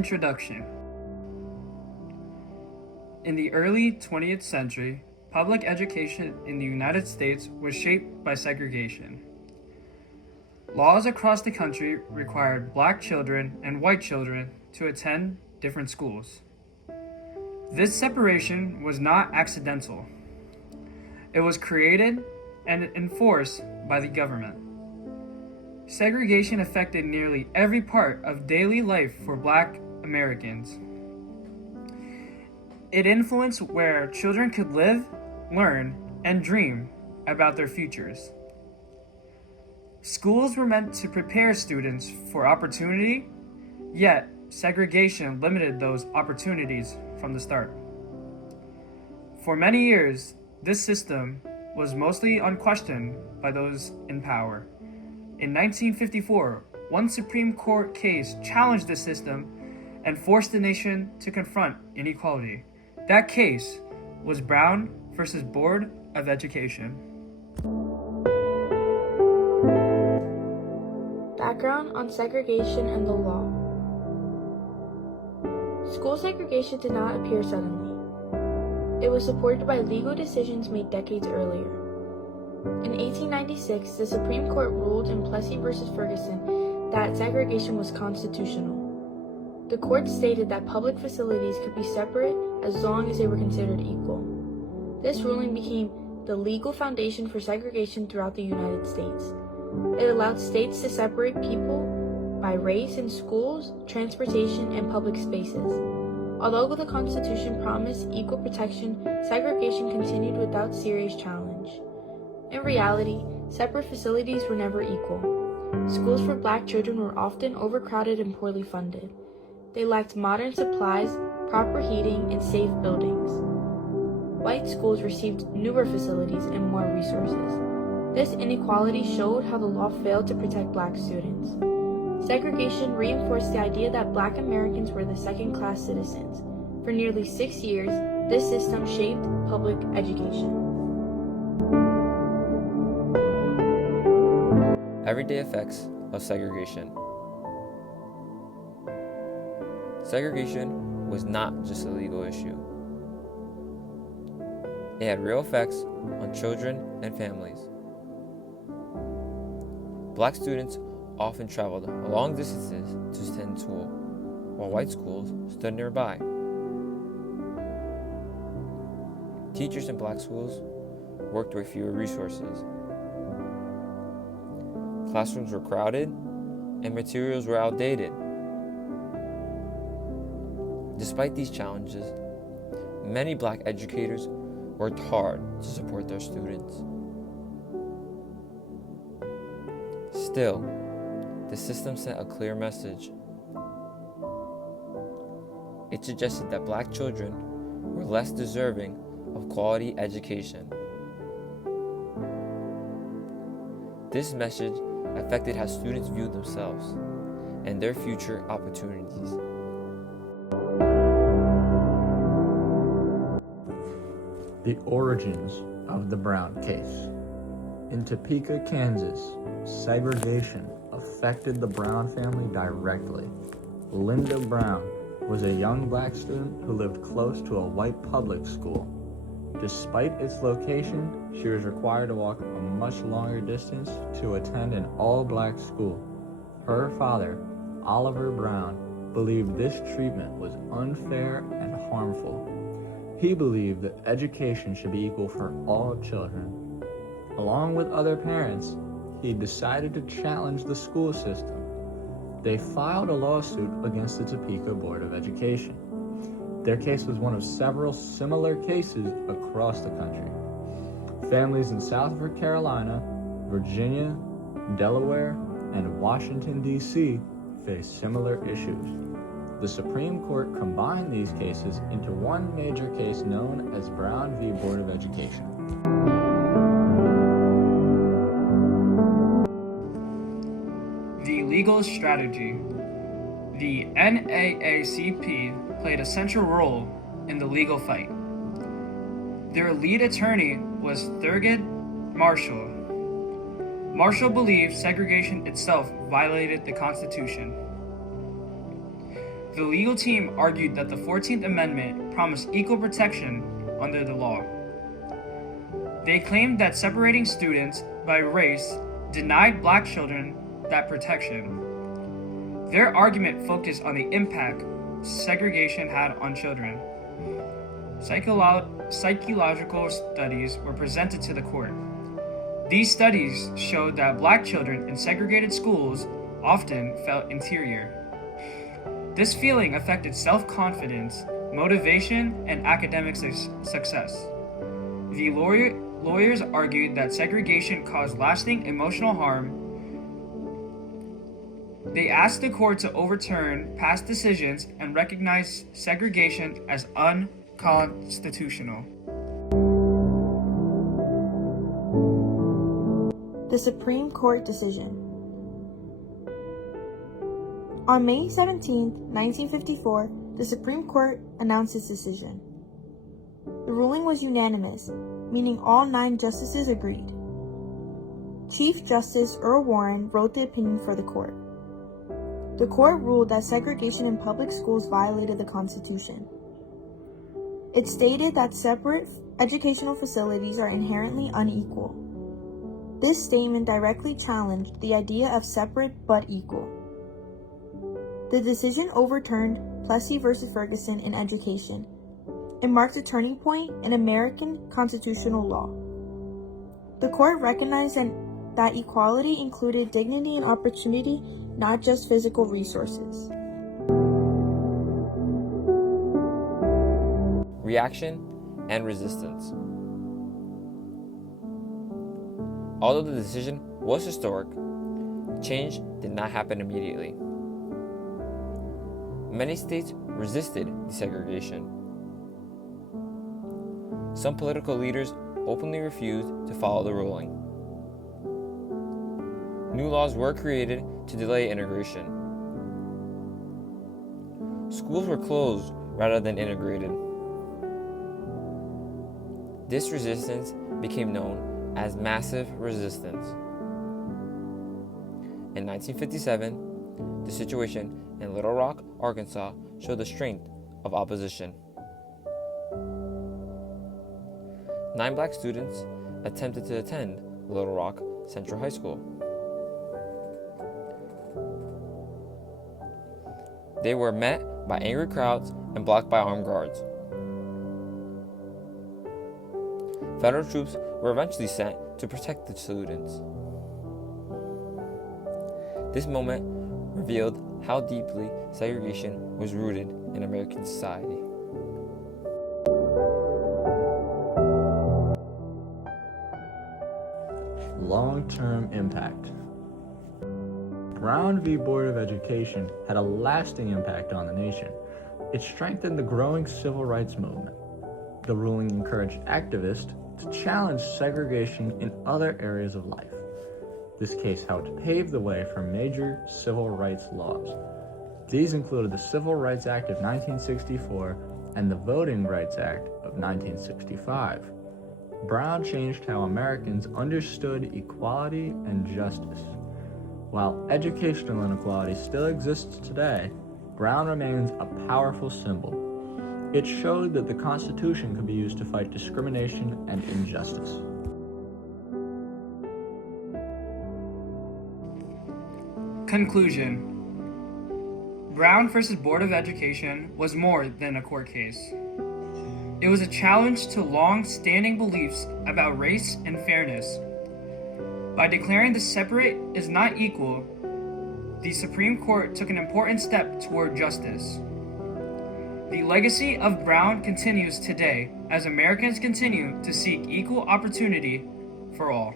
Introduction. In the early 20th century, public education in the United States was shaped by segregation. Laws across the country required black children and white children to attend different schools. This separation was not accidental. It was created and enforced by the government. Segregation affected nearly every part of daily life for Black Americans. It influenced where children could live, learn, and dream about their futures. Schools were meant to prepare students for opportunity, yet segregation limited those opportunities from the start. For many years, this system was mostly unquestioned by those in power. In 1954, one Supreme Court case challenged the system and forced the nation to confront inequality. That case was Brown versus Board of Education. Background on segregation and the law. School segregation did not appear suddenly. It was supported by legal decisions made decades earlier. In 1896, the Supreme Court ruled in Plessy v. Ferguson that segregation was constitutional. The court stated that public facilities could be separate as long as they were considered equal. This ruling became the legal foundation for segregation throughout the United States. It allowed states to separate people by race in schools, transportation, and public spaces. Although the Constitution promised equal protection, segregation continued without serious challenge. In reality, separate facilities were never equal. Schools for Black children were often overcrowded and poorly funded. They lacked modern supplies, proper heating, and safe buildings. White schools received newer facilities and more resources. This inequality showed how the law failed to protect Black students. Segregation reinforced the idea that Black Americans were the second-class citizens. For nearly 6 years, this system shaped public education. Everyday effects of segregation. Segregation was not just a legal issue. It had real effects on children and families. Black students often traveled long distances to attend school, while white schools stood nearby. Teachers in Black schools worked with fewer resources. Classrooms were crowded and materials were outdated. Despite these challenges, many Black educators worked hard to support their students. Still, the system sent a clear message. It suggested that Black children were less deserving of quality education. This message affected how students viewed themselves and their future opportunities. The origins of the Brown case. In Topeka, Kansas, segregation affected the Brown family directly. Linda Brown was a young Black student who lived close to a white public school. Despite its location, she was required to walk a much longer distance to attend an all-Black school. Her father, Oliver Brown, believed this treatment was unfair and harmful. He believed that education should be equal for all children. Along with other parents, he decided to challenge the school system. They filed a lawsuit against the Topeka Board of Education. Their case was one of several similar cases across the country. Families in South Carolina, Virginia, Delaware, and Washington, D.C. faced similar issues. The Supreme Court combined these cases into one major case known as Brown v. Board of Education. The legal strategy. The NAACP played a central role in the legal fight. Their lead attorney was Thurgood Marshall. Marshall believed segregation itself violated the Constitution. The legal team argued that the 14th Amendment promised equal protection under the law. They claimed that separating students by race denied black children that protection. Their argument focused on the impact segregation had on children. Psychological studies were presented to the court. These studies showed that black children in segregated schools often felt inferior. This feeling affected self-confidence, motivation, and academic success. The lawyers argued that segregation caused lasting emotional harm. They asked the court to overturn past decisions and recognize segregation as unconstitutional. The Supreme Court decision. On May 17, 1954, the Supreme Court announced its decision. The ruling was unanimous, meaning all 9 justices agreed. Chief Justice Earl Warren wrote the opinion for the court. The court ruled that segregation in public schools violated the Constitution. It stated that separate educational facilities are inherently unequal. This statement directly challenged the idea of separate but equal. The decision overturned Plessy v. Ferguson in education. It marked a turning point in American constitutional law. The court recognized that equality included dignity and opportunity, not just physical resources. Reaction and resistance. Although the decision was historic, change did not happen immediately. Many states resisted desegregation. Some political leaders openly refused to follow the ruling. New laws were created to delay integration. Schools were closed rather than integrated. This resistance became known as massive resistance. In 1957, the situation in Little Rock, Arkansas showed the strength of opposition. 9 black students attempted to attend Little Rock Central High School. They were met by angry crowds and blocked by armed guards. Federal troops were eventually sent to protect the students. This moment revealed how deeply segregation was rooted in American society. Long-term impact. Brown v. Board of Education had a lasting impact on the nation. It strengthened the growing civil rights movement. The ruling encouraged activists to challenge segregation in other areas of life. This case helped pave the way for major civil rights laws. These included the Civil Rights Act of 1964 and the Voting Rights Act of 1965. Brown changed how Americans understood equality and justice. While educational inequality still exists today, Brown remains a powerful symbol. It showed that the Constitution could be used to fight discrimination and injustice. Conclusion. Brown v. Board of Education was more than a court case. It was a challenge to long-standing beliefs about race and fairness. By declaring the separate is not equal, the Supreme Court took an important step toward justice. The legacy of Brown continues today as Americans continue to seek equal opportunity for all.